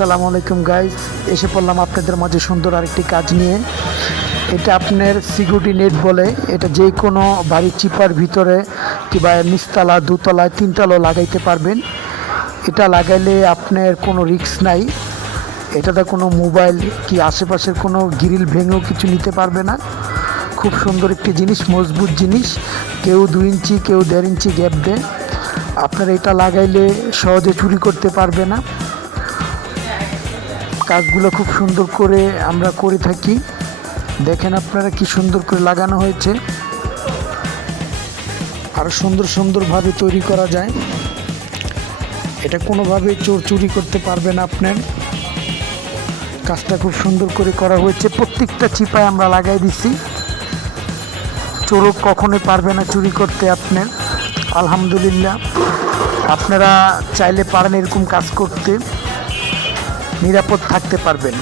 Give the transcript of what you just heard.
আসসালামু আলাইকুম গাইস, এসে পড়লাম আপনাদের মাঝে সুন্দর আরেকটি কাজ নিয়ে। এটা আপনার সিকিউরিটি নেট বলে। এটা যে কোনো বাড়ির চিপার ভিতরে কিংবা নিচতলা, দুতলায়, তিনতলাও লাগাইতে পারবেন। এটা লাগাইলে আপনার কোনো রিস্ক নাই। এটাতে কোনো মোবাইল কি আশেপাশের কোনো গ্রিল ভেঙেও কিছু নিতে পারবে না। খুব সুন্দর একটি জিনিস, মজবুত জিনিস। কেউ 2 ইঞ্চি, কেউ 1.5 ইঞ্চি গ্যাপ দেয়। আপনারা এটা লাগাইলে সহজে চুরি করতে পারবে না। কাজগুলো খুব সুন্দর করে আমরা করে থাকি। দেখেন আপনারা কি সুন্দর করে লাগানো হয়েছে। আরও সুন্দরভাবে তৈরি করা যায়। এটা কোনোভাবে চোর চুরি করতে পারবে না। আপনার কাজটা খুব সুন্দর করে করা হয়েছে। প্রত্যেকটা চিপায় আমরা লাগাই দিছি। চোরও কখনোই পারবে না চুরি করতে আপনার। আলহামদুলিল্লাহ, আপনারা চাইলে পারেন এরকম কাজ করতে, নিরাপদ থাকতে পারবেন।